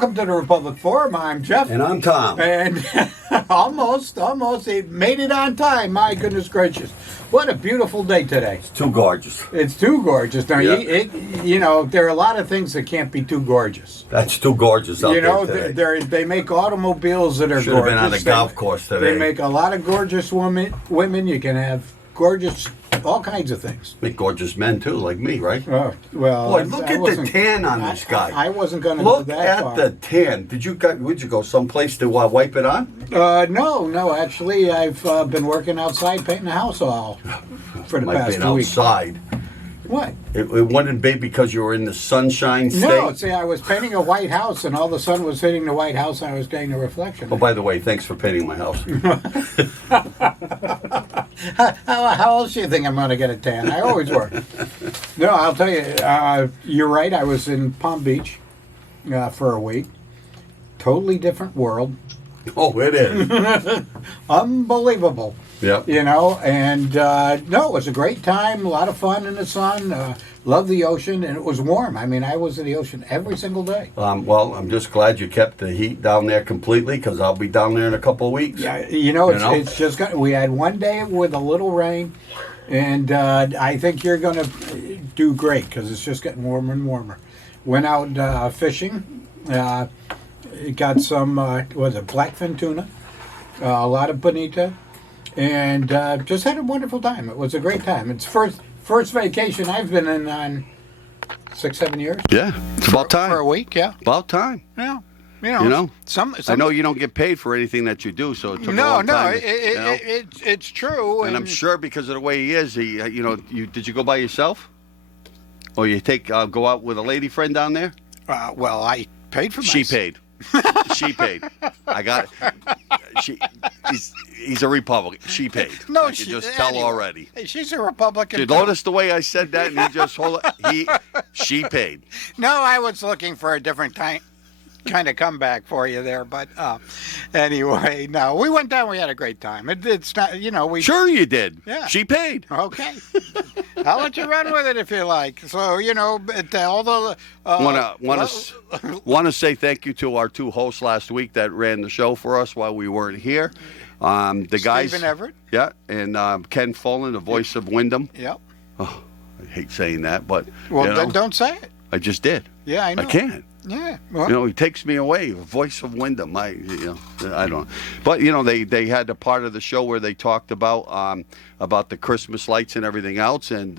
Welcome to the Republic Forum. I'm Jeff. And I'm Tom. And almost, he made it on time. My goodness gracious. What a beautiful day today. It's too gorgeous. It's too gorgeous. Now, Yeah. there are a lot of things that can't be too gorgeous. That's too gorgeous out there today. They make automobiles that are Should have gorgeous. been on a golf course today. They make a lot of gorgeous women. You can have gorgeous, all kinds of things. Make gorgeous men too, like me, right? Oh, well, Boy, look at the tan on this guy. I wasn't going to Look go that at far. the tan. Would you go someplace to wipe it on? No. Actually, I've been working outside painting the house all for the Might past be week. outside. What? It wouldn't be because you were in the sunshine state. No, see, I was painting a white house, and all the sun was hitting the white house, and I was getting the reflection. Oh, by the way, thanks for painting my house. How else do you think I'm going to get a tan? I always work. No, I'll tell you, you're right. I was in Palm Beach for a week. Totally different world. Oh, it is. Unbelievable. Yep. And no, it was a great time, a lot of fun in the sun, loved the ocean, and it was warm. I mean, I was in the ocean every single day. Well, I'm just glad you kept the heat down there completely, because I'll be down there in a couple of weeks. Yeah, it's just got, we had one day with a little rain, and I think you're going to do great, because it's just getting warmer and warmer. Went out fishing, got some, blackfin tuna, a lot of bonita, and just had a wonderful time. It was a great time. It's first vacation I've been in 6-7 years. Yeah, it's about time. For a week, yeah. About time. Yeah. Some I know you don't get paid for anything that you do, so it took a No, long time. it's true. And I'm sure because of the way he is, did you go by yourself? Or you go out with a lady friend down there? Well, I paid for myself. She paid. She paid. I got it. He's a Republican. She paid. No, I can just tell already. Hey, she's a Republican. You notice the way I said that, and he just she paid. No, I was looking for a different kind of comeback for you there, but anyway, no, we went down. We had a great time. It's not, we. Sure, you did. Yeah. She paid. Okay. I'll let you run with it if you like. So all the. Want to say thank you to our two hosts last week that ran the show for us while we weren't here. The guys. Stephen Everett. Yeah, and Ken Folan, the voice of Wyndham. Yep. Oh, I hate saying that, but then don't say it. I just did. Yeah, I know. I can't. Yeah. Well. He takes me away. Voice of Wyndham. I don't. But they had a part of the show where they talked about the Christmas lights and everything else, and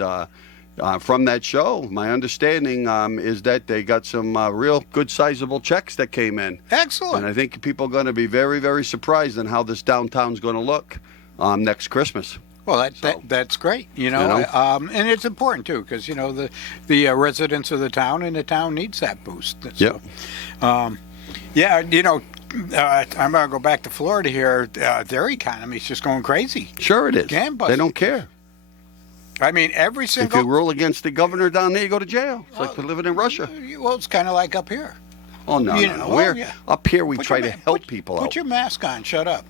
from that show, my understanding is that they got some real good sizable checks that came in. Excellent. And I think people are going to be very, very surprised on how this downtown's going to look next Christmas. Well, that's great, and it's important too, because the residents of the town and the town needs that boost. So, I'm going to go back to Florida here. Their economy's just going crazy. Sure, it is. Gangbusters. They don't care. I mean, every single. If you rule against the governor down there, you go to jail. It's like living in Russia. Well, it's kind of like up here. Oh no, no. Up here we try to help people out. Put your mask on. Shut up.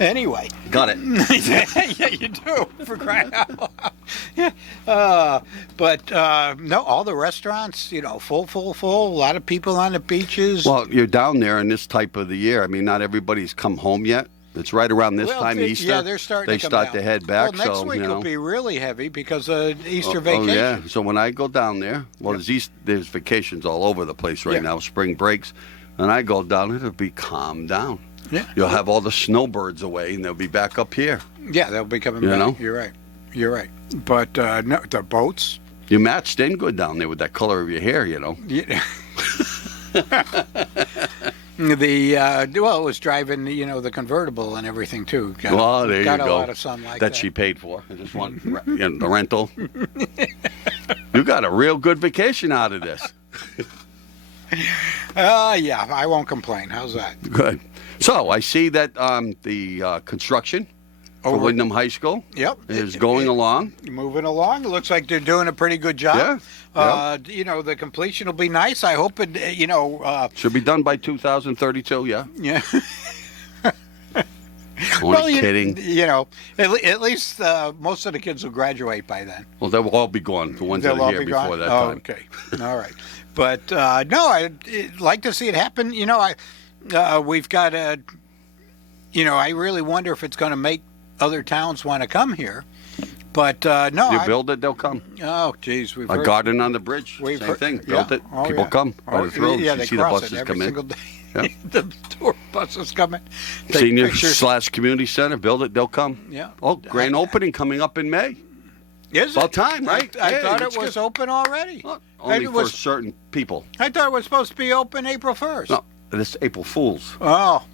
Anyway. Got it. Yeah, you do, for crying out loud. Yeah. No, all the restaurants, full. A lot of people on the beaches. Well, you're down there in this type of the year. I mean, not everybody's come home yet. It's right around this time, Easter. Yeah, they're starting They to come start down. to head back. Well, next week will be really heavy because of Easter vacation. Oh, yeah. So when I go down there, there's vacations all over the place right now, spring breaks. And I go down, it'll be calmed down. Yeah. You'll have all the snowbirds away, and they'll be back up here. Yeah, they'll be coming back. You're right. But no, the boats. You matched in good down there with that color of your hair, Yeah. It was driving, the convertible and everything too. There you go. Got a lot of sun like that. That she paid for. I just want the rental. You got a real good vacation out of this. Yeah, I won't complain. How's that? Good. So I see that the construction for Wyndham High School is going along. Moving along. It looks like they're doing a pretty good job. Yeah. The completion will be nice. I hope it, should be done by 2032, yeah. Yeah. Only kidding. You know, at least most of the kids will graduate by then. Well, they will all be gone. The ones that They'll are all here be before gone? that Oh, time. okay. All right. But no, I'd like to see it happen. You know, we've got a. You know, I really wonder if it's going to make other towns want to come here. But no, You build it, they'll come. Oh, geez, we've A heard, garden on the bridge, we've same heard- thing. yeah. Built it, Oh, people yeah. come by Oh, the roads. yeah, You they see the cross buses it every come in. single day. Yeah. The tour buses come in. Take Senior pictures. / community center, build it, they'll come. Yeah. Oh, grand opening coming up in May. Is About it? time, right? I Hey, thought it's it was good. open already. Well, only It for was- certain people. I thought it was supposed to be open April 1st. No, this April Fools. Oh.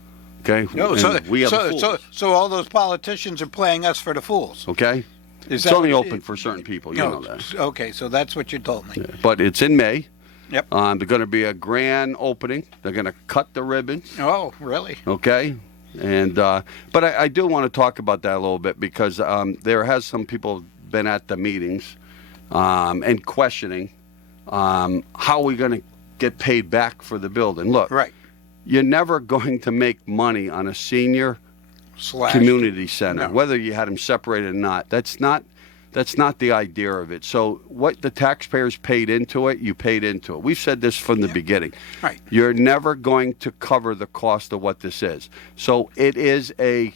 Okay, No, And we have the fools. so all those politicians are playing us for the fools. Okay, Is it's that only what open for certain people. You No, know that. okay, so that's what you told me. But it's in May. Yep. They're going to be a grand opening. They're going to cut the ribbons. Oh, really? Okay, and but I do want to talk about that a little bit because there has some people been at the meetings and questioning how are we going to get paid back for the building. Look, Right. you're never going to make money on a senior Slash. community center, No. whether you had them separated or not. That's not the idea of it. So what the taxpayers paid into it, you paid into it. We've said this from the beginning. Right. You're never going to cover the cost of what this is. So it is a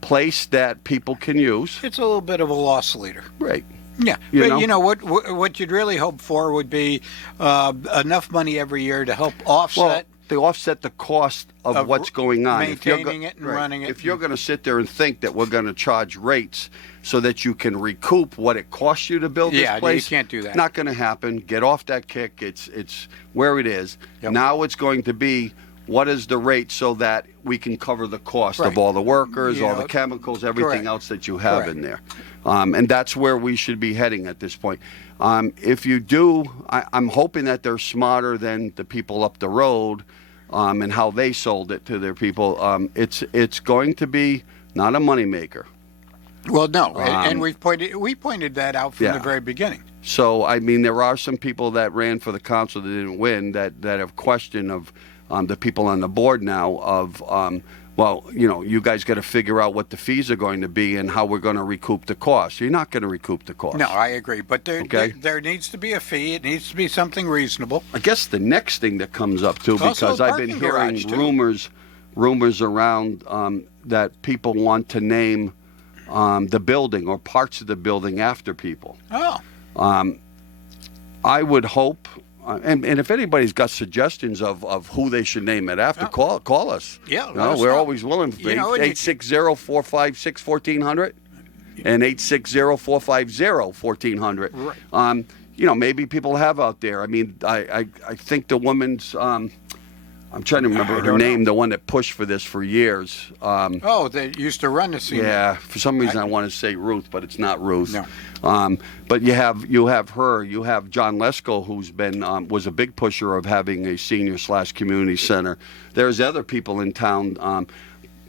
place that people can use. It's a little bit of a loss leader. Right. Yeah, You but know? you know what you'd really hope for would be enough money every year to help Well, offset. they offset the cost of Of what's going on. maintaining it and running it. If you're going to sit there and think that we're going to charge rates so that you can recoup what it costs you to build Yeah, this place, you can't do that. Not going to happen. Get off that kick. It's where it is. Yep. Now it's going to be what is the rate so that we can cover the cost Right. of all the workers, You all know, the chemicals, everything correct. else that you have Correct. in there. And that's where we should be heading at this point. If you do, I'm hoping that they're smarter than the people up the road and how they sold it to their people. It's going to be not a moneymaker. Well, no, and we pointed that out from Yeah. the very beginning. So, I mean, there are some people that ran for the council that didn't win that have questioned of the people on the board now of, well, you know, you guys got to figure out what the fees are going to be and how we're going to recoup the cost. You're not going to recoup the cost. No, I agree, but Okay. there needs to be a fee. It needs to be something reasonable. I guess the next thing that comes up too, Also because a I've been parking hearing garage, too. rumors around that people want to name the building or parts of the building after people. Oh, I would hope, and if anybody's got suggestions of who they should name it after, call us. Yeah, You let know, us we're know. always willing. You know, and you- 860-456-1400 and 860-450-1400. Right. You know, maybe people have out there. I mean, I think the woman's. I'm trying to remember her don't name, know. the one that pushed for this for years. oh, they used to run the scene. Yeah, for some reason I want to say Ruth, but it's not Ruth. No. But you have her. You have John Lesko, who's been was a big pusher of having a senior / community center. There's other people in town.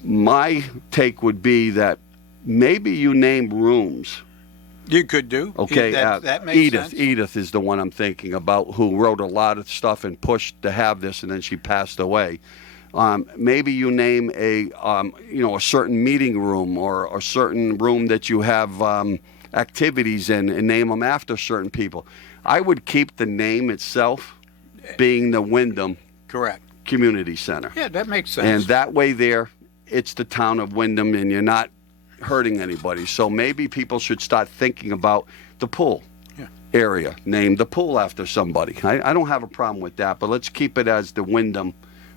My take would be that maybe you name rooms. You could do. Okay, that makes Edith. sense. Edith is the one I'm thinking about, who wrote a lot of stuff and pushed to have this, and then she passed away. Maybe you name a certain meeting room or a certain room that you have activities in, and name them after certain people. I would keep the name itself being the Wyndham Correct. Community Center, Yeah, that makes sense. and that way there, it's the town of Wyndham, and you're not hurting anybody. So maybe people should start thinking about the pool area. Name the pool after somebody. I don't have a problem with that, but let's keep it as the Wyndham.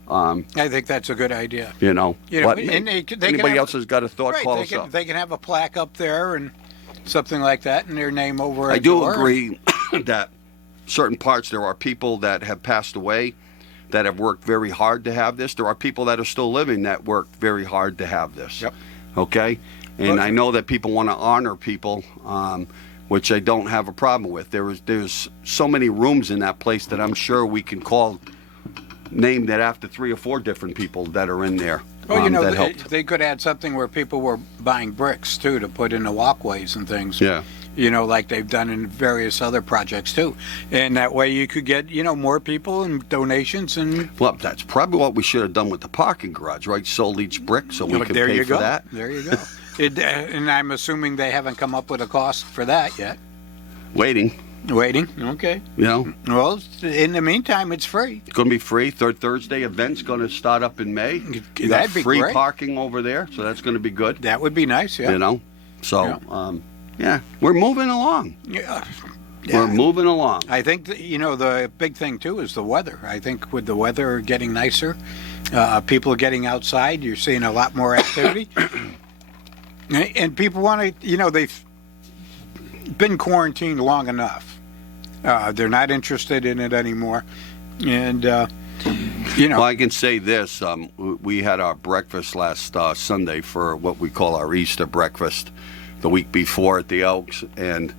I think that's a good idea. You know, And they anybody can have, else has got a thought, right, call they us can, up. they can have a plaque up there and something like that, and their name over. I a do door. agree that certain parts, there are people that have passed away that have worked very hard to have this. There are people that are still living that worked very hard to have this. Yep. Okay? And I know that people want to honor people, which I don't have a problem with. There's so many rooms in that place that I'm sure we can name that after 3 or 4 different people that are in there. Well, you know, that helped. they could add something where people were buying bricks too to put in the walkways and things. Yeah. like they've done in various other projects too. And that way you could get, more people and donations and Well, that's probably what we should have done with the parking garage, right? Sold each brick so we could there pay you for go. that. There you go. And I'm assuming they haven't come up with a cost for that yet. Waiting, Waiting. Okay. Well, in the meantime, it's free. It's going to be free. Third Thursday event's going to start up in May. You got That'd be free great. parking over there, so that's going to be good. That would be nice, yeah. So, we're moving along. Yeah. We're moving along. I think, the big thing, too, is the weather. I think with the weather getting nicer, people are getting outside. You're seeing a lot more activity. And people want to, they've been quarantined long enough. They're not interested in it anymore. And, Well, I can say this. We had our breakfast last Sunday for what we call our Easter breakfast the week before at the Elks. And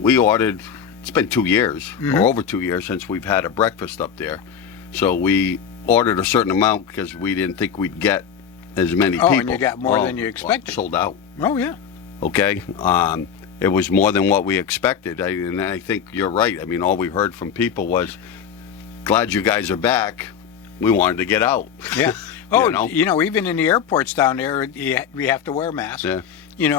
we ordered, it's been 2 years, or over 2 years since we've had a breakfast up there. So we ordered a certain amount because we didn't think we'd get as many people. And you got more than you expected. Sold out. Oh, yeah. Okay. It was more than what we expected. And I think you're right. I mean, all we heard from people was, glad you guys are back. We wanted to get out. Yeah. Oh, even in the airports down there, we have to wear masks. Yeah.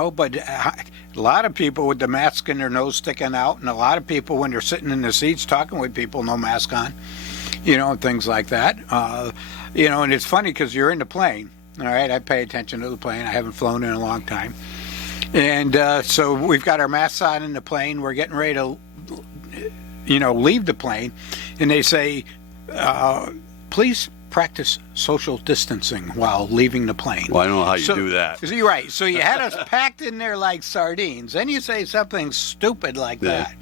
But a lot of people with the mask and their nose sticking out, and a lot of people when they're sitting in the seats talking with people, no mask on, things like that. And it's funny because you're in the plane. All right, I pay attention to the plane. I haven't flown in a long time. And so we've got our masks on in the plane. We're getting ready to, leave the plane. And they say, please practice social distancing while leaving the plane. Well, I don't know how you do that. You're right. So you had us packed in there like sardines. Then you say something stupid like that.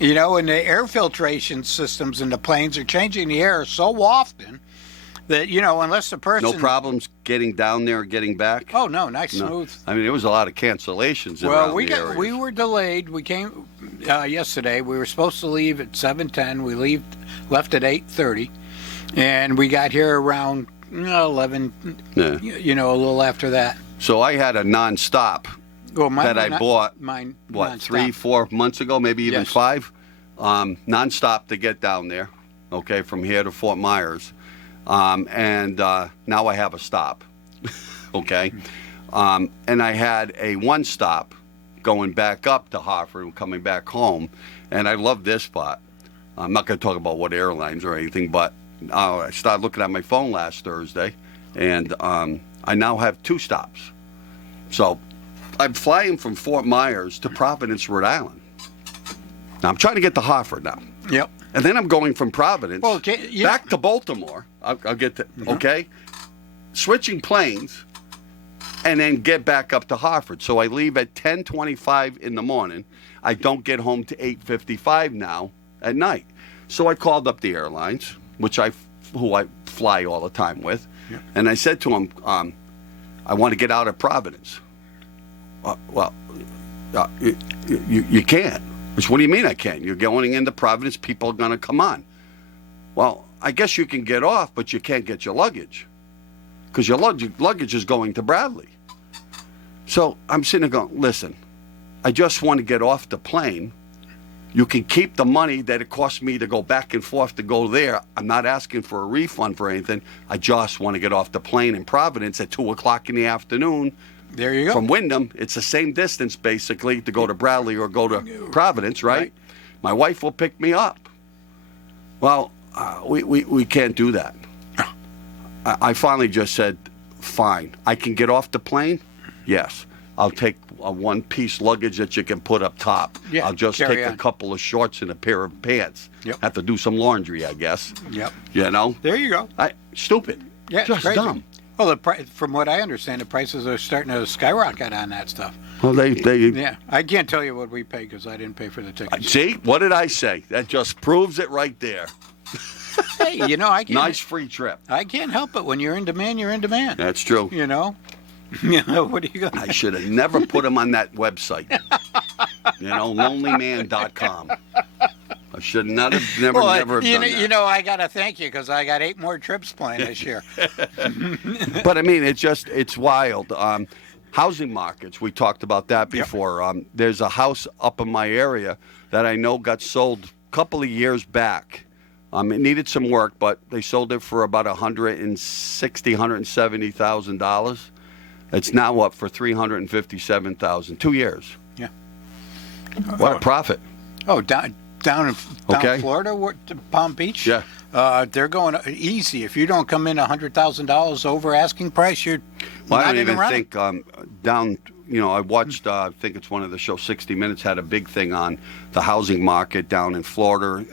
And the air filtration systems in the planes are changing the air so often that, unless the person... No problems getting down there or getting back? Oh, no, nice, smooth. I mean, there was a lot of cancellations Well, around the areas. we were delayed. We came yesterday. We were supposed to leave at 7:10. We left at 8:30. And we got here around 11, a little after that. So I had a nonstop that I bought, mine, what, nonstop. 3-4 months ago, maybe even Yes. 5? Nonstop to get down there, okay, from here to Fort Myers. And now I have a stop, okay? And I had a one stop going back up to Hartford and coming back home. And I love this spot. I'm not going to talk about what airlines or anything, but I started looking at my phone last Thursday, and I now have 2 stops. So I'm flying from Fort Myers to Providence, Rhode Island. Now I'm trying to get to Hartford now. Yep. And then I'm going from Providence Well, back to Baltimore. I'll get to, okay? Switching planes, and then get back up to Hartford. So I leave at 10:25 in the morning. I don't get home to 8:55 now at night. So I called up the airlines, who I fly all the time with, and I said to them, I want to get out of Providence. You can't. Which, what do you mean I can't? You're going into Providence, people are going to come on. Well, I guess you can get off, but you can't get your luggage. Because your luggage is going to Bradley. So I'm sitting there going, listen, I just want to get off the plane. You can keep the money that it cost me to go back and forth to go there. I'm not asking for a refund for anything. I just want to get off the plane in Providence at 2 o'clock in the afternoon. There you go. From Wyndham, it's the same distance, basically, to go to Bradley or go to Providence, right? My wife will pick me up. Well, we can't do that. I finally just said, fine. I can get off the plane? Yes. I'll take a one-piece luggage that you can put up top. Yeah, I'll just take on. a couple of shorts and a pair of pants. Yep. Have to do some laundry, I guess. Yep. There you go. Stupid. Yeah, Just crazy. dumb. Well, from what I understand, the prices are starting to skyrocket on that stuff. Well, they Yeah, I can't tell you what we pay because I didn't pay for the tickets. see, what did I say? That just proves it right there. Hey, I can't. Nice free trip. I can't help it. When you're in demand, you're in demand. That's true. What are you going? I should have never put him on that website. Lonelyman.com. I should not have never have done that. I got to thank you because I got 8 more trips planned this year. But I mean, it's wild. Housing markets, we talked about that before. There's a house up in my area that I know got sold a couple of years back. It needed some work, but they sold it for about $170,000. It's now up for $357,000. 2 years. Yeah. What a profit. Oh, down in Florida, Palm Beach. Yeah. They're going easy. If you don't come in $100,000 over asking price, you're Well, I not don't even running. think down. I watched. I think it's one of the shows. 60 Minutes had a big thing on the housing market down in Florida.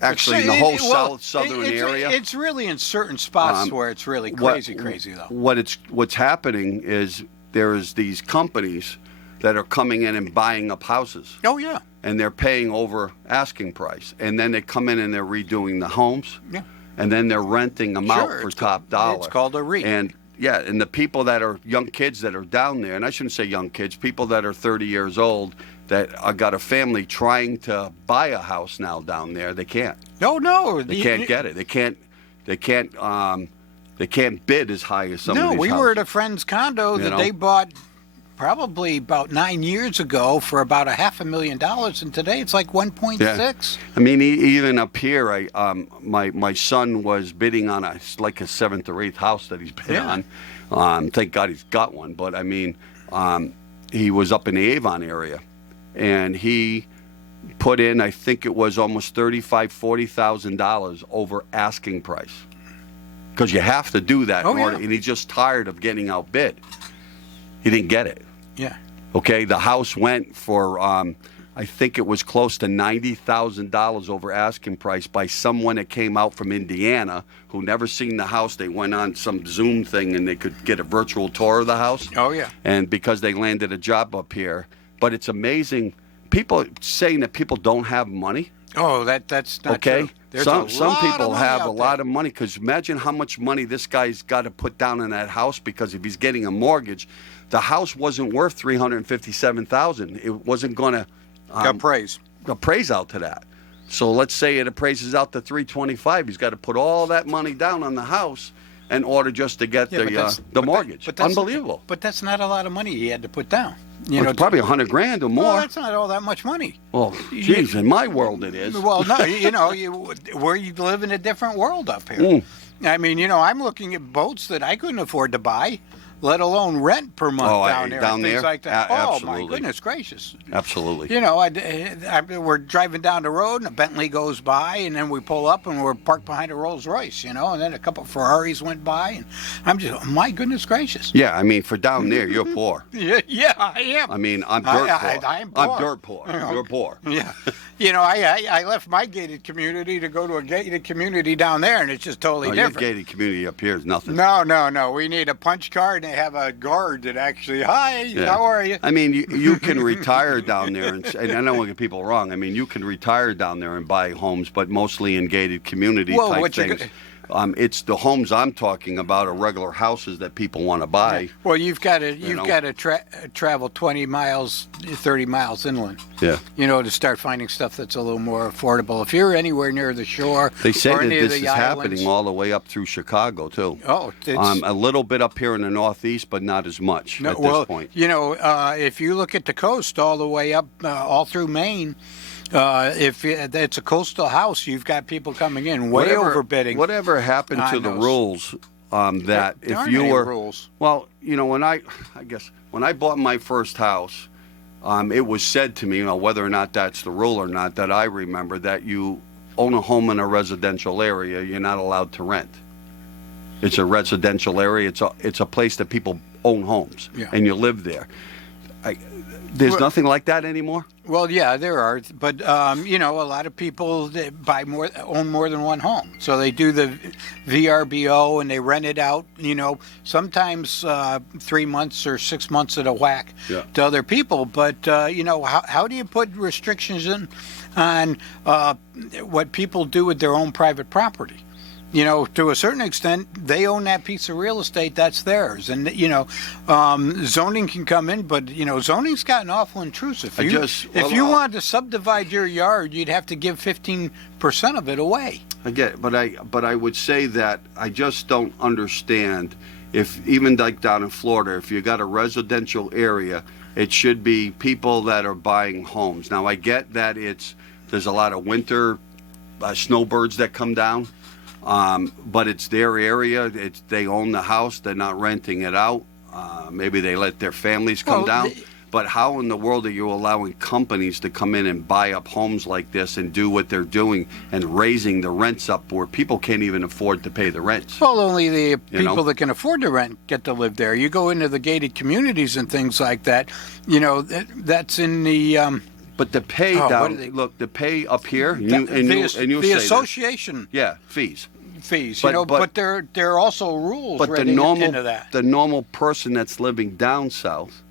Actually, in the whole southern area. It's really in certain spots where it's really crazy though. What's happening is there's these companies that are coming in and buying up houses. Oh yeah. And they're paying over asking price, and then they come in and they're redoing the homes. Yeah. And then they're renting them out for top dollar. It's called a REIT. And the people that are young kids that are down there, and I shouldn't say young kids, people that are 30 years old that got a family trying to buy a house now down there, they can't. No. They can't get it. They can't bid as high as some of these houses. We were at a friend's condo that they bought probably about 9 years ago for about $500,000, and today it's like 1.6. Yeah. I mean, even up here, my son was bidding on a 7th or 8th house that he's bid on. Thank God he's got one. But I mean, he was up in the Avon area, and he put in, I think it was almost $40,000 over asking price, because you have to do that in order. And he's just tired of getting outbid. He didn't get it. Yeah. Okay, the house went for, I think it was close to $90,000 over asking price by someone that came out from Indiana who never seen the house. They went on some Zoom thing and they could get a virtual tour of the house. Oh, yeah. And because they landed a job up here. But it's amazing. People saying that people don't have money. Oh, that's not okay. True. Some people have a lot of money, because imagine how much money this guy's got to put down in that house, because if he's getting a mortgage, the house wasn't worth $357,000. It wasn't going to appraise out to that. So let's say it appraises out to $325,000. He's got to put all that money down on the house in order just to get the mortgage. Unbelievable. But that's not a lot of money he had to put down. It's probably $100,000 or more. Well, that's not all that much money. Well, geez, in my world it is. Well, no, where you live in a different world up here. I mean, I'm looking at boats that I couldn't afford to buy, let alone rent per month down there. Down things there? like that. Absolutely. Oh, my goodness gracious. Absolutely. We're driving down the road and a Bentley goes by, and then we pull up and we're parked behind a Rolls Royce, and then a couple of Ferraris went by, and I'm just, my goodness gracious. Yeah, I mean, for down there, you're poor. Yeah, I am. I mean, I'm dirt poor. I'm poor. I'm dirt poor. You're poor. Yeah. I left my gated community to go to a gated community down there, and it's just totally different. Your gated community up here is nothing. No. We need a punch card, and they have a guard that actually, hi, how are you? I mean, you can retire down there, and I don't want to get people wrong. I mean, you can retire down there and buy homes, but mostly in gated community type things. It's the homes I'm talking about are regular houses that people want to buy. Well, you've got to travel 20 miles, 30 miles inland. Yeah. To start finding stuff that's a little more affordable. If you're anywhere near the shore, they say or that any this of the is islands, happening all the way up through Chicago too. Oh, a little bit up here in the Northeast, but not as much at this point. If you look at the coast all the way up, all through Maine. If it's a coastal house, you've got people coming in way overbidding. Whatever happened to the rules that if you were rules. Well, when I guess when I bought my first house, it was said to me, whether or not that's the rule or not, that I remember that you own a home in a residential area, you're not allowed to rent. It's a residential area. It's a place that people own homes, and you live there. There's nothing like that anymore? Well, yeah, there are. But, a lot of people own more than one home. So they do the VRBO and they rent it out, sometimes 3 months or 6 months at a whack to other people. But, how do you put restrictions in on what people do with their own private property? To a certain extent, they own that piece of real estate. That's theirs. And, zoning can come in, but, zoning's gotten awful intrusive. If you wanted to subdivide your yard, you'd have to give 15% of it away. I get it, but I would say that I just don't understand if even like down in Florida, if you got a residential area, it should be people that are buying homes. Now I get that there's a lot of winter snowbirds that come down, but it's their area. They own the house. They're not renting it out. Maybe they let their families come down. But how in the world are you allowing companies to come in and buy up homes like this and do what they're doing and raising the rents up where people can't even afford to pay the rents? Well, only the people that can afford to rent get to live there. You go into the gated communities and things like that, that's in the... But the pay look, the pay up here, the association fees. Fees, but there are also rules but into that. The normal person that's living down south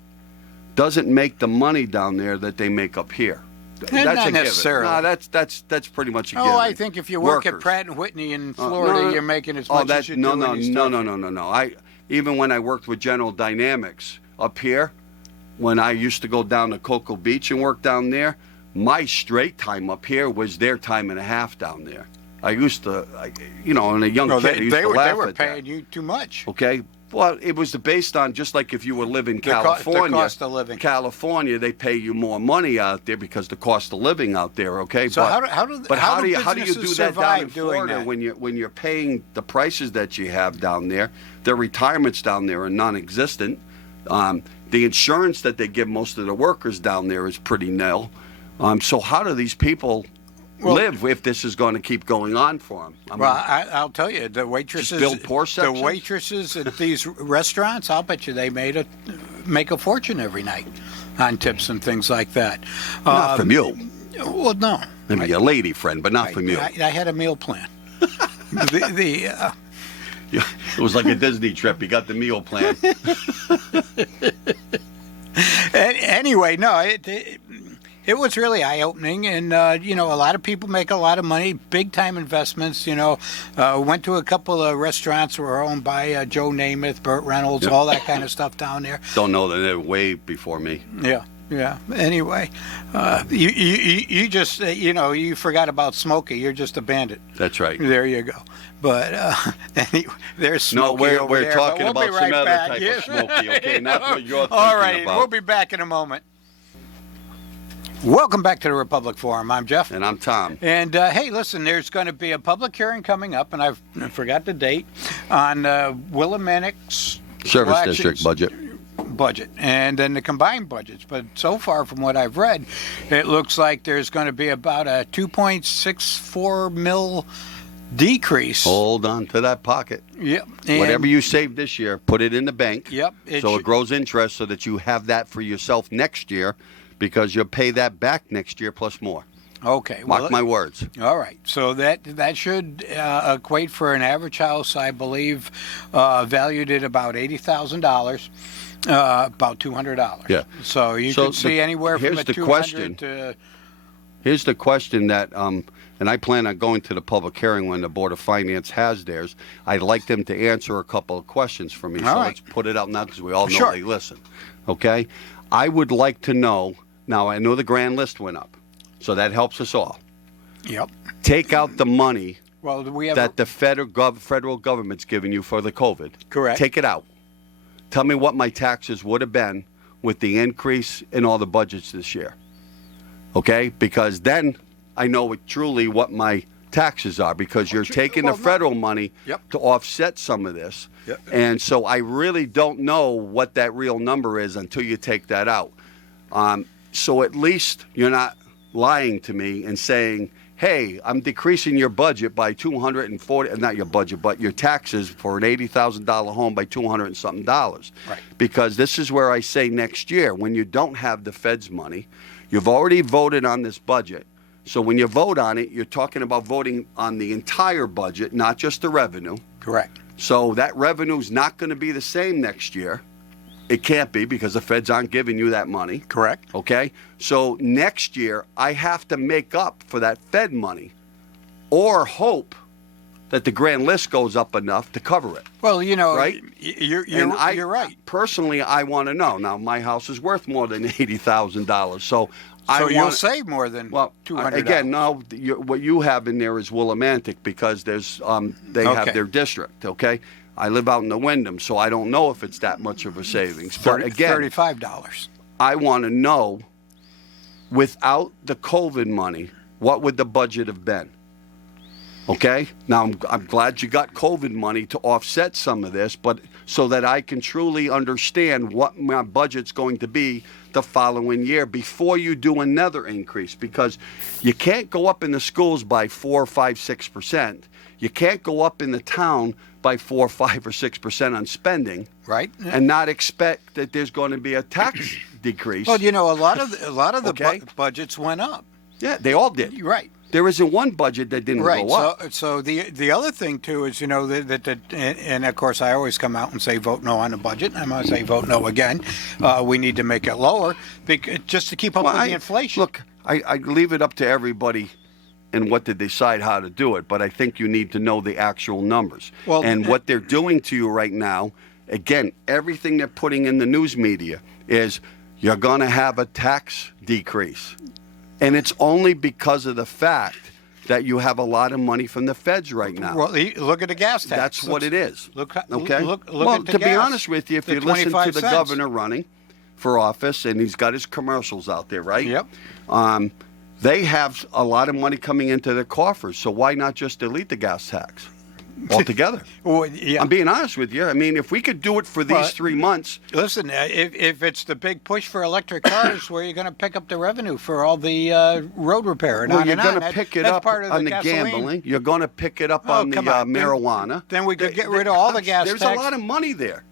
doesn't make the money down there that they make up here. That's not a necessarily. No, that's pretty much a given. I think if you work at Pratt & Whitney in Florida, you're making as much as you do in East No. Even when I worked with General Dynamics up here, when I used to go down to Cocoa Beach and work down there, my straight time up here was their time and a half down there. I used to, and a young kid, I used to laugh they were at paying that. you too much. Okay. Well, it was based on just like if you were living in California. The cost of living. California, they pay you more money out there because the cost of living out there. Okay. So how do you do that down in Florida that? when you're paying the prices that you have down there? Their retirements down there are non-existent. The insurance that they give most of the workers down there is pretty nil. So how do these people live if this is going to keep going on for them? I'll tell you, the waitresses, build poor sections? The waitresses at these restaurants, I'll bet you they make a fortune every night on tips and things like that. Not from you. Well, no. Maybe a lady friend, but not from you. I had a meal plan. It was like a Disney trip. You got the meal plan. Anyway, no, it was really eye-opening, and a lot of people make a lot of money, big-time investments. Went to a couple of restaurants that were owned by Joe Namath, Burt Reynolds, all that kind of stuff down there. Don't know that they're way before me. Yeah. Anyway, you just you forgot about Smokey. You're just a bandit. That's right. There you go. But anyway, there's Smokey. No, we're talking we'll about some other type of Smokey. Okay, not what you're thinking all right, about. We'll be back in a moment. Welcome back to the Republic Forum. I'm Jeff. And I'm Tom. And hey, listen, there's going to be a public hearing coming up, and I forgot the date, on Willimantic's Service District budget, and then the combined budgets. But so far, from what I've read, it looks like there's going to be about a 2.64 mil decrease. Hold on to that pocket. Yep. Whatever you save this year, put it in the bank. Yep. It grows interest so that you have that for yourself next year, because you'll pay that back next year plus more. Okay. Mark my words. All right. So that should equate for an average house, I believe, valued at about $80,000, about $200. Yeah. So you can see anywhere from a $200 to... Here's the question that, and I plan on going to the public hearing when the Board of Finance has theirs. I'd like them to answer a couple of questions for me. Let's put it out now because we all know they listen. Okay? I would like to know, now I know the grand list went up, so that helps us all. Yep. Take out the money that the federal government's giving you for the COVID. Correct. Take it out. Tell me what my taxes would have been with the increase in all the budgets this year. Okay? Because then I know truly what my taxes are, because you're taking the federal money to offset some of this. Yep. And so I really don't know what that real number is until you take that out. So at least you're not lying to me and saying, hey, I'm decreasing your budget by $240, not your budget, but your taxes for an $80,000 home by $200 and something. Right. Because this is where I say next year, when you don't have the Fed's money, you've already voted on this budget. So when you vote on it, you're talking about voting on the entire budget, not just the revenue. Correct. So that revenue is not going to be the same next year. It can't be, because the feds aren't giving you that money. Correct. Okay? So next year, I have to make up for that Fed money, or hope that the grand list goes up enough to cover it. Well, right? You're right. Personally, I want to know. Now, my house is worth more than $80,000, so you'll save more than $200. Again, no. What you have in there is Willimantic, because there's they have their district. Okay, I live out in the Wyndham, so I don't know if it's that much of a savings. But again, $35. I want to know, without the COVID money, what would the budget have been? Okay? Now, I'm glad you got COVID money to offset some of this, but so that I can truly understand what my budget's going to be the following year before you do another increase, because you can't go up in the schools by 4, 5, 6%. You can't go up in the town by 4, 5, or 6% on spending, Right. and not expect that there's going to be a tax decrease. Well, you know, a lot of the Okay. budgets went up. Yeah, they all did. Right. There isn't one budget that didn't Right. go up. So the other thing too is, you know, and of course I always come out and say vote no on the budget. I'm going to say vote no again. We need to make it lower just to keep up with the inflation. Look, I leave it up to everybody and what to decide how to do it, but I think you need to know the actual numbers. Well, and what they're doing to you right now, again, everything they're putting in the news media is you're going to have a tax decrease. And it's only because of the fact that you have a lot of money from the feds right now. Well, look at the gas tax. That's what it is. Okay. Well, at the to be gas. honest with you, if The you listen to 25 the cents. governor running for office, and he's got his commercials out there, right? Yep. They have a lot of money coming into their coffers, so why not just delete the gas tax altogether? Well, yeah. I'm being honest with you. I mean, if we could do it for these Well, 3 months, Listen, if it's the big push for electric cars, where you're going to pick up the revenue for all the road repair and well, on you're and going on. to pick it That's up part of on the gasoline. gambling. You're going to pick it up Oh, on the come on. marijuana. Then we could get rid of all the gas There's tax. a lot of money there.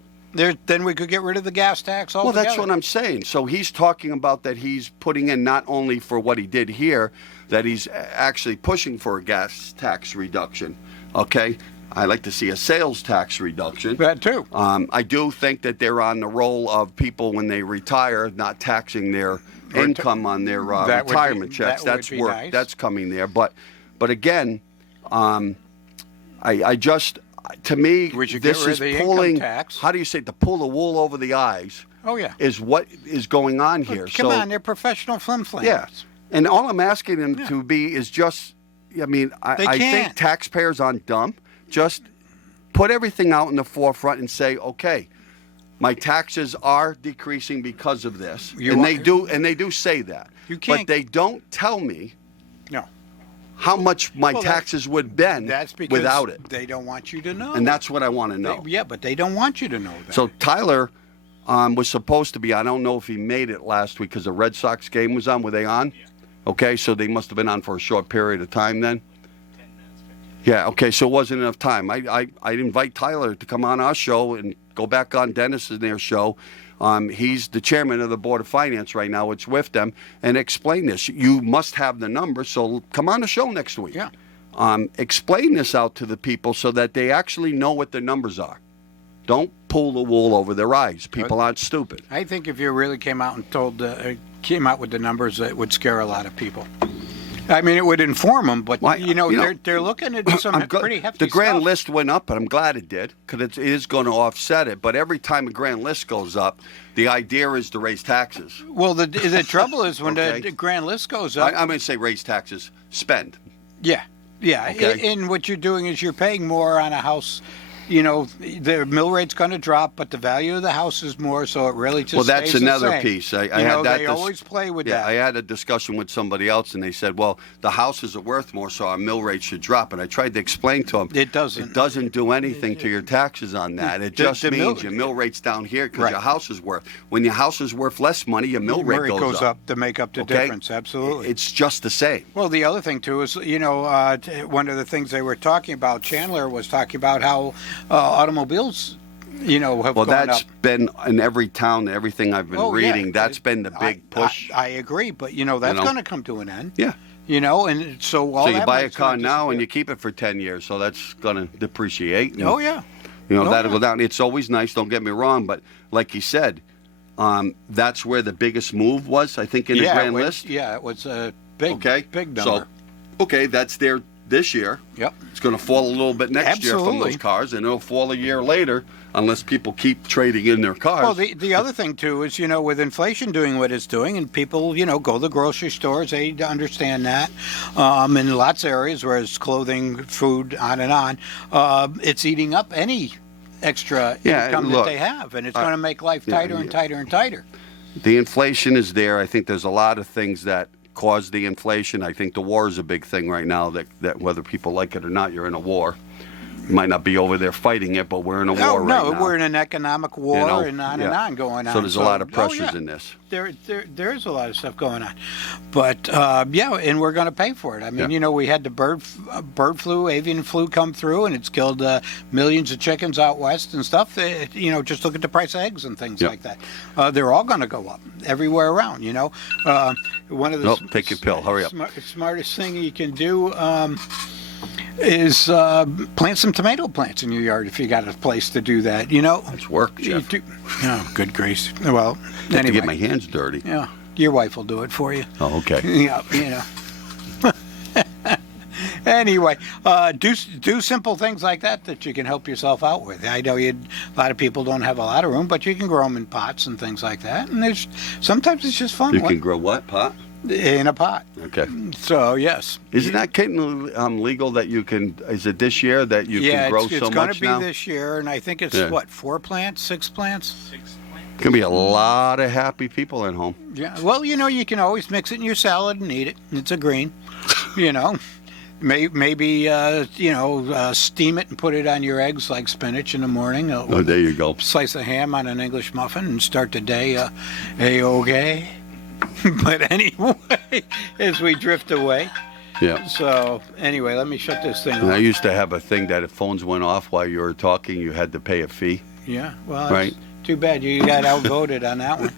Then we could get rid of the gas tax Well, altogether. that's what I'm saying. So he's talking about that he's putting in not only for what he did here, that he's actually pushing for a gas tax reduction. Okay? I like to see a sales tax reduction. That too. I do think that they're on the roll of people when they retire, not taxing their income on their That would be- retirement checks. that would That's be work. nice. That's coming there. But again, I just, to me, We should get this rid is of the income pulling. tax. How do you say, to pull the wool over the eyes? Oh yeah. Is what is going on here. Come so, on, they're professional flim-flams. yeah. And all I'm asking them to be is just, I mean, They I think can't. taxpayers aren't dumb. Just put everything out in the forefront and say, okay, my taxes are decreasing because of this. And they do say that. You can't- But they don't tell me No. how much my Well, taxes would have been That's because without it. they don't want you to know. And that's what I want to know. Yeah, but they don't want you to know that. So Tyler was supposed to be, I don't know if he made it last week because the Red Sox game was on. Were they on? Yeah. Okay, so they must have been on for a short period of time then? 10 minutes, 15. Yeah, okay, so it wasn't enough time. I'd invite Tyler to come on our show and go back on Dennis and their show. He's the chairman of the Board of Finance right now. It's with them. And explain this. You must have the numbers, so come on the show next week. Yeah. Explain this out to the people so that they actually know what the numbers are. Don't pull the wool over their eyes. People aren't stupid. I think if you really came out and came out with the numbers, it would scare a lot of people. I mean, it would inform them, but Why- they're looking at some pretty hefty The grand stuff. list went up, and I'm glad it did because it is going to offset it. But every time a grand list goes up, the idea is to raise taxes. Well, the trouble is when Okay. the grand list goes up. I'm going to say raise taxes, spend. Yeah. Okay. And what you're doing is you're paying more on a house. You know, the mill rate's going to drop, but the value of the house is more, so it really just Well, that's stays the another same. piece. I You had know, that. they always play with yeah, that. I had a discussion with somebody else, and they said, "Well, the houses are worth more, so our mill rate should drop." And I tried to explain to them, It doesn't. It doesn't do anything to your taxes on that. It just the means mill- your mill rate's down here because Right. your house is worth. When your house is worth less money, your mill rate goes up. to make up the Okay? difference. Absolutely. It's just the same. Well, the other thing too is, you know, one of the things they were talking about, Chandler was talking about how automobiles, you know, have Well, gone that's up. been in every town. Everything I've been Oh, yeah. reading, that's been the big push. I agree, but you know that's know? going to come to an end. yeah. You know, and so all So you that buy a money's car gonna now and you disappear. keep it for 10 years, so that's going to depreciate. And, Oh yeah. You know, Oh, that'll yeah. go down. It's always nice, don't get me wrong, but like you said, that's where the biggest move was, I think, in the grand list. Yeah, it was a big, Okay. big So, number. okay, that's there this year. Yep. It's going to fall a little bit next year from Absolutely. those cars, and it'll fall a year later unless people keep trading in their cars. Well, the other thing too is, you know, with inflation doing what it's doing, and people, you know, go to the grocery stores, they understand that. In lots of areas, where it's clothing, food, on and on, it's eating up any extra Yeah, income look, that they have, and it's going to make life tighter and tighter and tighter. The inflation is there. I think there's a lot of things that cause the inflation. I think the war is a big thing right now, that whether people like it or not, you're in a war. You might not be over there fighting it, but we're in a war right now. No, we're in an economic war, You know, and on yeah. and on going on. So there's a lot of pressures yeah. in this. There is a lot of stuff going on, but yeah, and we're going to pay for it. I mean, Yeah. we had the bird flu, avian flu come through, and it's killed millions of chickens out west and stuff. Just look at the price of eggs and things Yeah. like that. They're all going to go up everywhere around. One of the Nope, take your pill. Hurry up. Smartest thing you can do. Is plant some tomato plants in your yard if you got a place to do that. It's work, Jeff. Oh, good grace. Well, I have to anyway, get my hands dirty. yeah, your wife will do it for you. Oh, okay. Yeah, Anyway, do simple things like that you can help yourself out with. I know a lot of people don't have a lot of room, but you can grow them in pots and things like that. And sometimes it's just fun. You can grow what, pot? In a pot. Okay. So yes. Isn't that getting legal that you can? Is it this year that you can grow so much now? it's going to be this year, and I think it's Yeah. 4 plants, 6 plants. Gonna be a lot of happy people at home. Yeah. Well, you can always mix it in your salad and eat it. It's a green. Maybe steam it and put it on your eggs like spinach in the morning. Oh, there you go. Slice of ham on an English muffin and start the day A-okay. But anyway, as we drift away. Yeah. So anyway, let me shut this thing And I off. used to have a thing that if phones went off while you were talking, you had to pay a fee. Yeah. Well, Right. it's too bad you got outvoted on that one.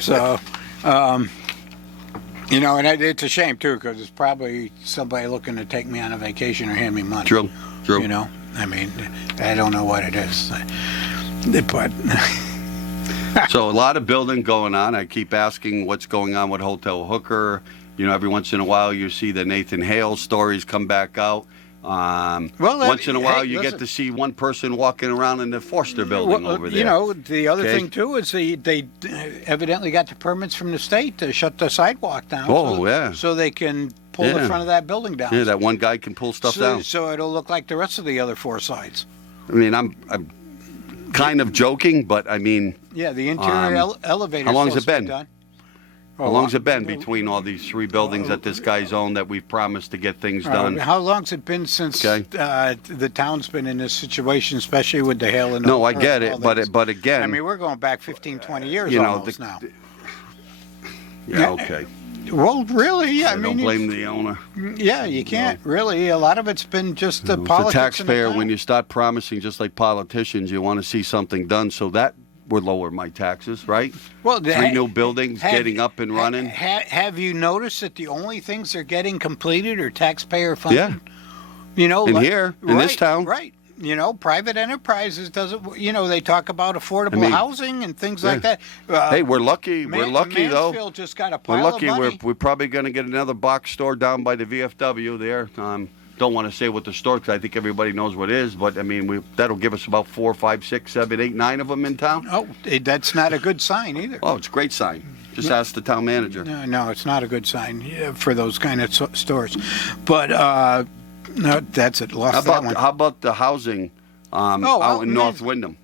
So, and it's a shame too, because it's probably somebody looking to take me on a vacation or hand me money. True. I mean, I don't know what it is, but. So a lot of building going on. I keep asking what's going on with Hotel Hooker. Every once in a while you see the Nathan Hale stories come back out. Once in a while you get to see one person walking around in the Forster building over there. The other Okay. thing too is they evidently got the permits from the state to shut the sidewalk down. Oh, yeah. So they can pull the Yeah. front of that building down. Yeah, that one guy can pull stuff down. So it'll look like the rest of the other 4 sides. I mean, I'm kind of joking, but I mean, Yeah, the interior elevator. how long has it been? Done. how long's it been between all these 3 buildings that this guy's owned that we've promised to get things done? How long's it been since Okay. the town's been in this situation, especially with the hail and No, I all get this? it, but again, I mean, we're going back 15, 20 years You know, almost now. yeah, okay. Well, really, I I mean, don't blame the owner. yeah, you can't really. A lot of it's been just the As a politics. taxpayer, in the when town. you start promising, just like politicians, you want to see something done, so that would lower my taxes, right? well, 3 new buildings getting up and running. Have you noticed that the only things they're getting completed are taxpayer funded? Yeah. In here, in this town. right? Private enterprises doesn't. They talk about affordable mean, housing and things like that. Hey, we're lucky. We're lucky though. Mansfield just got a We're pile lucky. of money. We're probably going to get another box store down by the VFW there. Don't want to say what the store, because I think everybody knows what it is. But I mean, that'll give us about 4, 5, 6, 7, 8, 9 of them in town. Oh, that's not a good sign either. Oh, it's a great sign. Just ask the town manager. No, it's not a good sign for those kind of stores. But no, that's it. Lost that one. How about the housing out out in in North Wyndham,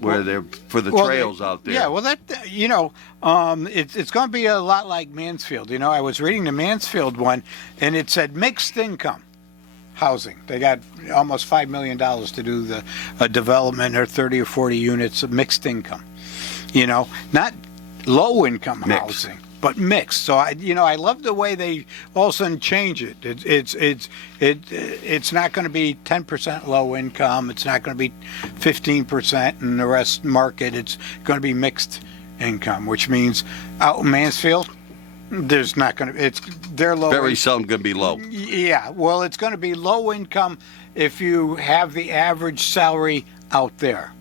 where they're for the Well, trails out there? Yeah, well, it's going to be a lot like Mansfield. I was reading the Mansfield one, and it said mixed income housing. They got almost $5 million to do the development or 30 or 40 units of mixed income. Not low income Mixed. housing, but mixed. So I love the way they all of a sudden change it. It's not going to be 10% low income. It's not going to be 15% and the rest market. It's going to be mixed income, which means out in Mansfield, there's not going to. They're low. Very seldom going to be low. Yeah, well, it's going to be low income if you have the average salary out there.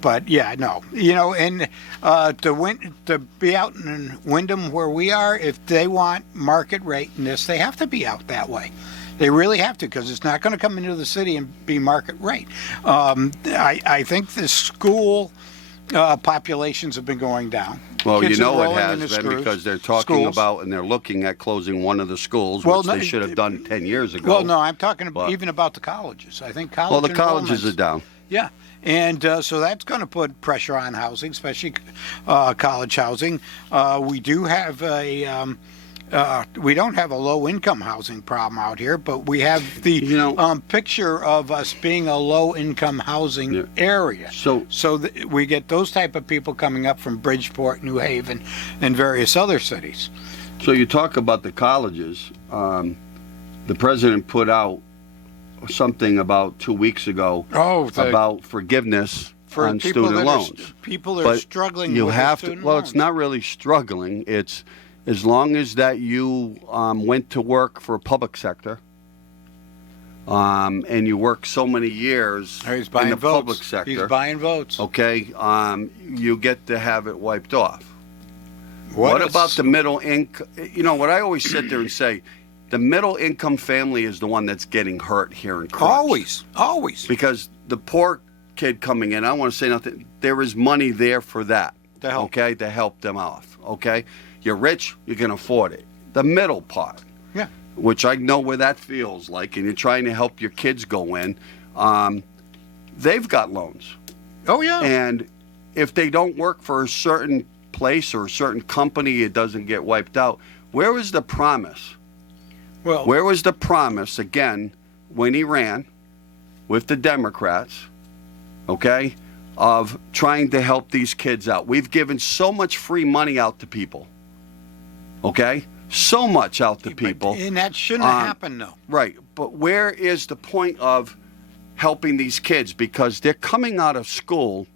But yeah, no, and to be out in Wyndham where we are, if they want market rate in this, they have to be out that way. They really have to, because it's not going to come into the city and be market rate. I think the school populations have been going down. Well, Kids it enrolling in has the been, schools- because they're talking schools. about and they're looking at closing one of the schools, Well, which no, they should have done 10 years ago. Well, no, I'm talking But- even about the colleges. I think college. Well, the colleges enrollments- are down. Yeah, and so that's going to put pressure on housing, especially college housing. We do have we don't have a low-income housing problem out here, but we have the picture of us being a low-income housing area. So we get those type of people coming up from Bridgeport, New Haven, and various other cities. So you talk about the colleges. The president put out something about 2 weeks ago about forgiveness for on people student loans. People are But struggling you with have student to. Well, loans. it's not really struggling. It's as long as that you went to work for a public sector, and you work so many years He's buying in the votes. public sector. He's buying votes. Okay, you get to have it wiped off. What about the middle income? You know what I always sit there and say, the middle income family is the one that's getting hurt here in Crunch. Always. Because the poor kid coming in, I don't want to say nothing. There is money there for that. To help. Okay, to help them off. Okay, you're rich, you can afford it. The middle part. Yeah. Which I know where that feels like, and you're trying to help your kids go in. They've got loans. Oh yeah. And if they don't work for a certain place or a certain company, it doesn't get wiped out. Where was the promise? Well, Where was the promise, again, when he ran with the Democrats, okay, of trying to help these kids out? We've given so much free money out to people, okay? So much out to people. and that shouldn't have happened, though. Right, but where is the point of helping these kids? Because they're coming out of school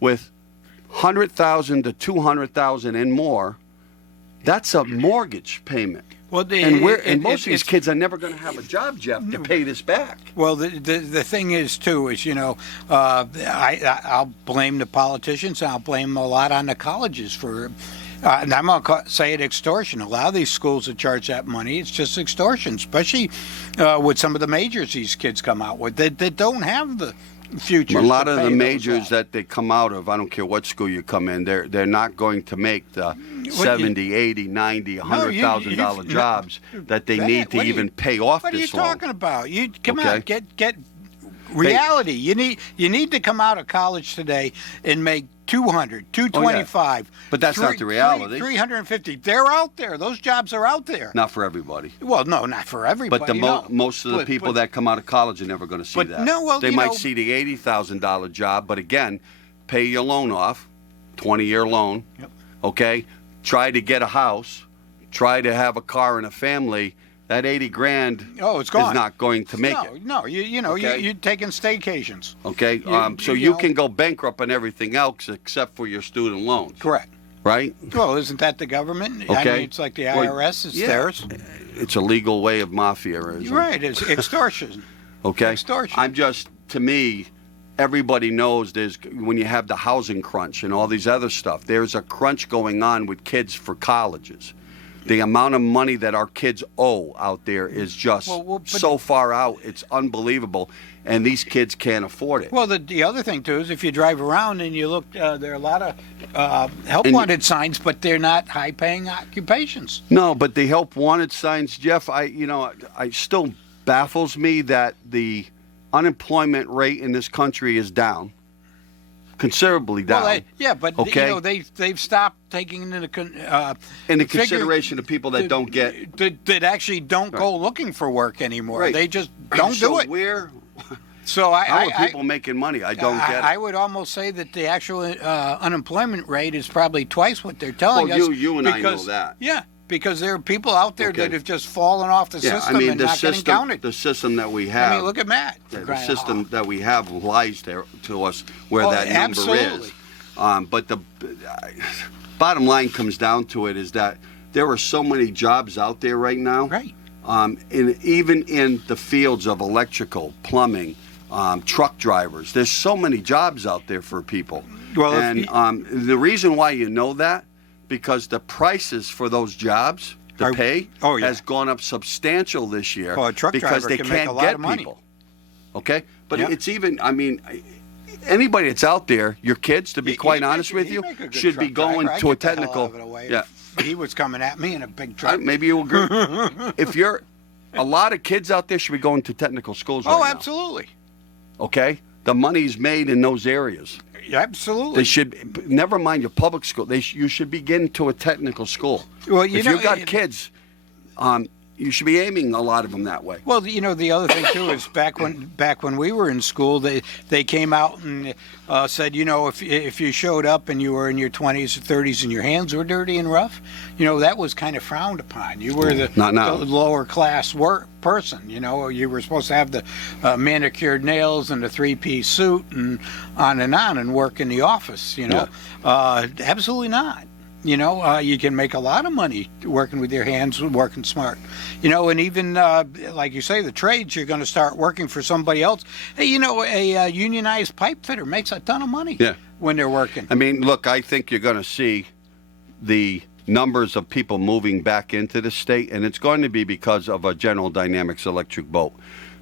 with $100,000 to $200,000 and more. That's a mortgage payment. Well, And most of these kids are never going to have a job, Jeff, to pay this back. Well, the thing is too is I'll blame the politicians. And I'll blame a lot on the colleges for. And I'm going to say it extortion. A lot of these schools that charge that money, it's just extortion, especially with some of the majors these kids come out with. They don't have the future. A lot of the majors that they come out of, I don't care what school you come in, they're not going to make the $70, $80, $90, $100,000 jobs that they need to even pay off what this loan. What are you talking about? You come on, get reality. You need to come out of college today and make 200, 225. But that's not the reality. 350. They're out there. Those jobs are out there. Not for everybody. Well, no, not for everybody. But most of the people that come out of college are never going to see that. No, well, they might see the $80,000 job, but again, pay your loan off, 20-year loan. Yep. Okay, try to get a house, try to have a car and a family. That $80,000 it's gone. is not going to make it. No, you're taking staycations. Okay, so you can go bankrupt on everything else except for your student loans. Correct. Right? Well, isn't that the government? Okay. I mean, it's like the IRS. It's theirs. It's a legal way of mafia. Right. It's extortion. Okay. Extortion. To me, everybody knows when you have the housing crunch and all these other stuff, there's a crunch going on with kids for colleges. The amount of money that our kids owe out there is just so far out, it's unbelievable, and these kids can't afford it. Well, the other thing, too, is if you drive around and you look, there are a lot of help-wanted signs, but they're not high-paying occupations. No, but the help-wanted signs, Jeff, I still baffles me that the unemployment rate in this country is down. Considerably down. Well, but they've stopped taking into consideration of people that don't get that actually don't go looking for work anymore. Right. They just don't do it. So how are people making money? I don't get it. I would almost say that the actual unemployment rate is probably twice what they're telling us. You and I know that. Yeah. Because there are people out there that have just fallen off the system and not getting counted. The system that we have. I mean, look at Matt. The system that we have lies to us where that number is. But the bottom line comes down to it is that there are so many jobs out there right now. Right. Even in the fields of electrical, plumbing, truck drivers, there's so many jobs out there for people. Well, the reason why you know that, because the prices for those jobs, the pay, has gone up substantial this year. Well, a truck because driver they can can't make a lot get of money. people. Okay, but it's even. I mean, anybody that's out there, your kids, to be quite honest with you, should be going to a technical. Yeah, he was coming at me in a big truck. Maybe you agree. A lot of kids out there should be going to technical schools right now. Absolutely. Okay, the money's made in those areas. Absolutely. They should, never mind your public school. You should be getting to a technical school. Well, if you've got kids, you should be aiming a lot of them that way. Well, the other thing too is back when we were in school, they came out and said, if you showed up and you were in your 20s or 30s and your hands were dirty and rough, that was kind of frowned upon. You were the lower class person. You were supposed to have the manicured nails and the 3-piece suit and on and work in the office. Absolutely not. You can make a lot of money working with your hands, working smart. And even like you say, the trades, you're going to start working for somebody else. Hey, a unionized pipe fitter makes a ton of money when they're working. I mean, look, I think you're going to see the numbers of people moving back into the state, and it's going to be because of a General Dynamics electric boat.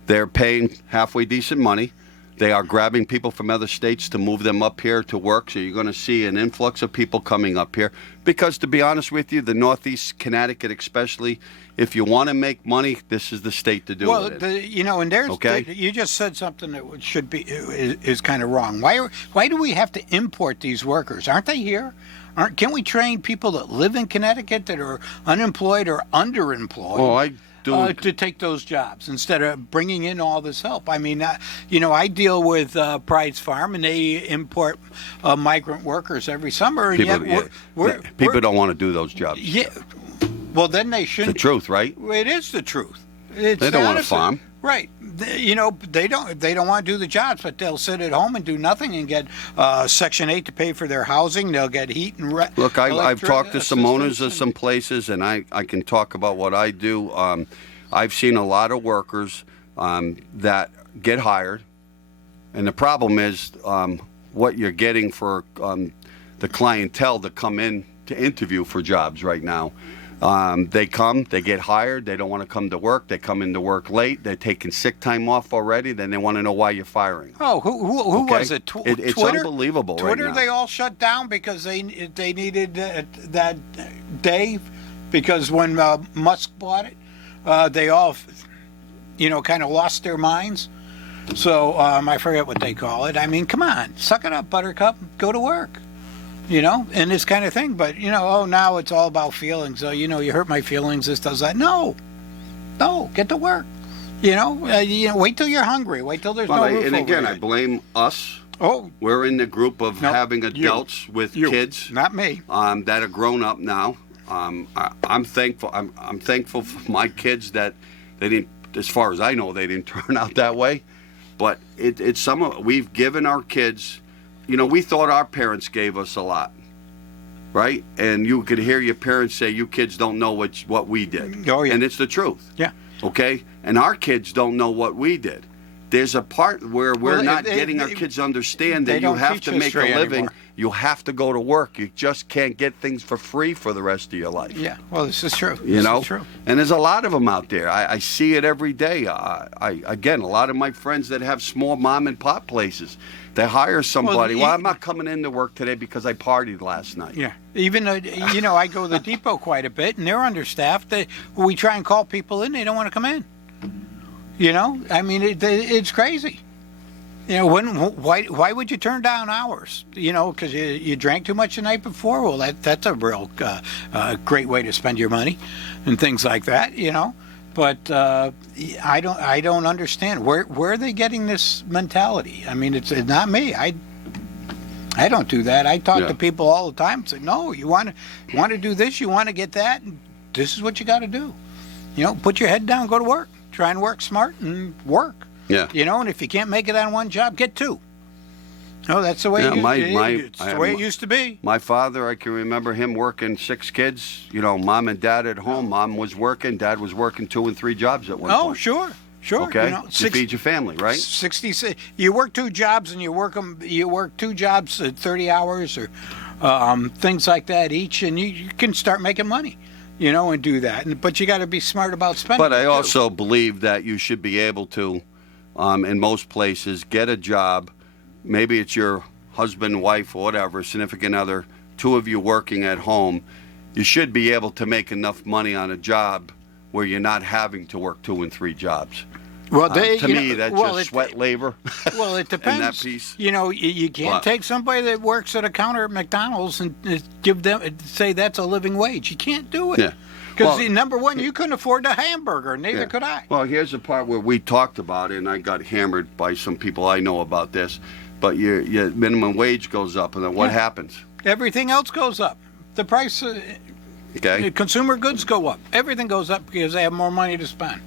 They're paying halfway decent money. They are grabbing people from other states to move them up here to work, so you're going to see an influx of people coming up here. Because to be honest with you, the Northeast, Connecticut especially, if you want to make money, this is the state to do it. Well, and there's you just said something that should be is kind of wrong. Why do we have to import these workers? Aren't they here? Can't we train people that live in Connecticut that are unemployed or underemployed? Well, to take those jobs instead of bringing in all this help. I mean, I deal with Pride's Farm, and they import migrant workers every summer. And people don't want to do those jobs. Yeah. Well, then they shouldn't. It's the truth, right? It is the truth. They don't want to farm. Right. They don't want to do the jobs, but they'll sit at home and do nothing and get Section 8 to pay for their housing. They'll get heat and Look, I've talked to some owners of some places, and I can talk about what I do. I've seen a lot of workers that get hired, and the problem is what you're getting for the clientele to come in to interview for jobs right now. They come, they get hired, they don't want to come to work, they come into work late, they're taking sick time off already, then they want to know why you're firing. Oh, who was it? It's Twitter? Unbelievable Twitter, right now. They all shut down because they needed that day, because when Musk bought it, they all, kind of lost their minds. So I forget what they call it. I mean, come on, suck it up, Buttercup, go to work. And this kind of thing. But, now it's all about feelings. So, you hurt my feelings, this does that. No, get to work. Wait till you're hungry. Wait till there's no roof and again, over I blame us. Oh. We're in the group of having adults with kids. Not me. That are grown up now. I'm thankful. I'm thankful for my kids that they didn't, as far as I know, they didn't turn out that way. But we've given our kids. We thought our parents gave us a lot, right? And you could hear your parents say, "You kids don't know what we did." Oh, yeah. And it's the truth. Yeah. Okay? And our kids don't know what we did. There's a part where we're not getting our kids to understand that you have to make a living. Anymore. You have to go to work. You just can't get things for free for the rest of your life. Yeah, well, this is true. This is true. And there's a lot of them out there. I see it every day. Again, a lot of my friends that have small mom and pop places, they hire somebody. Well, I'm not coming into work today because I partied last night. Yeah. Even, I go to the depot quite a bit, and they're understaffed. We try and call people in. They don't want to come in. I mean, it's crazy. Why would you turn down hours? Because you drank too much the night before. Well, that's a real great way to spend your money, and things like that. But I don't understand where are they getting this mentality. I mean, it's not me. I don't do that. I talk to people all the time and say, no, you want to do this, you want to get that, and this is what you got to do. Put your head down, go to work. Try and work smart and work. Yeah. And if you can't make it on one job, get two. No, that's the way it's the way it used to be. My father, I can remember him working 6 kids. Mom and dad at home. Mom was working. Dad was working 2 and 3 jobs at one point. Oh, sure. Okay. To feed your family, right? 66. You work 2 jobs and you work 2 jobs at 30 hours or things like that each, and you can start making money. And do that. But you got to be smart about spending. But I also believe that you should be able to, in most places, get a job. Maybe it's your husband, wife, or whatever, significant other, 2 of you working at home. You should be able to make enough money on a job where you're not having to work 2 and 3 jobs. Well, To me, that's just sweat labor. Well, it depends. In that piece. You know, you can't But- take somebody that works at a counter at McDonald's and give them say that's a living wage. You can't do it. Yeah. Because Well- number one, you couldn't afford a hamburger, neither Yeah. could I. Well, here's the part where we talked about it, and I got hammered by some people I know about this. But your minimum wage goes up, and then what Yeah. happens? Everything else goes up. The price, Okay. consumer goods go up. Everything goes up because they have more money to spend.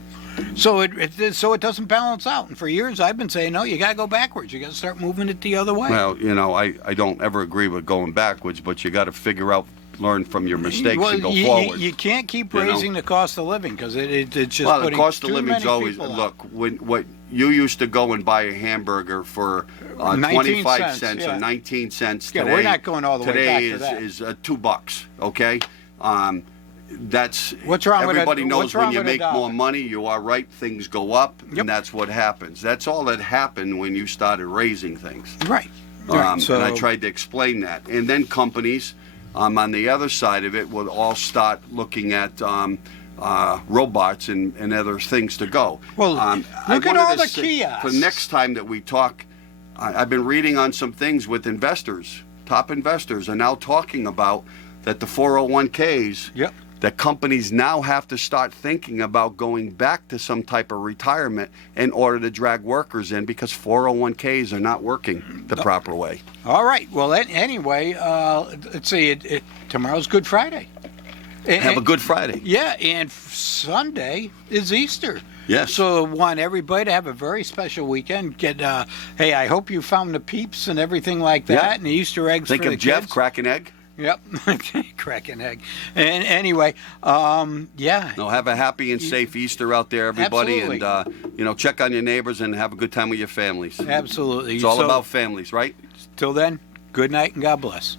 So it doesn't balance out. And for years I've been saying, no, you got to go backwards. You got to start moving it the other way. Well, you know, I don't ever agree with going backwards, but you got to figure out, learn from your mistakes Well, and go you, forward. You can't keep You know? raising the cost of living because it's just Well, the putting cost of too living's many always people out. look. What you used to go and buy a hamburger for 19 25 cents, cents yeah. or 19 cents. Yeah, Today, we're not going all the way today back to that. is $2. Okay, that's What's wrong with everybody a- knows what's when wrong you with a make dollar? more money, you are right. Things go up, Yep. and that's what happens. That's all that happened when you started raising things. Right. Right. And I tried to explain that. And then companies on the other side of it will all start looking at robots and other things to go. Well, I look at wanted all to the say, kiosks. For next time that we talk, I've been reading on some things with investors. Top investors are now talking about that the 401ks, Yep. that companies now have to start thinking about going back to some type of retirement in order to drag workers in because 401ks are not working the proper way. All right. Well, anyway, let's see. Tomorrow's Good Friday. Have a good Friday. Yeah, and Sunday is Easter. Yes. So want everybody to have a very special weekend. Hey, I hope you found the peeps and everything like that, Yeah. and the Easter eggs Think for of the Jeff, kids. crack an egg. Yep, crack an egg. And anyway, yeah. No, have a happy and safe Easter out there, everybody. Absolutely. And, check on your neighbors and have a good time with your families. Absolutely. It's all So, about families, right? Till then, good night and God bless.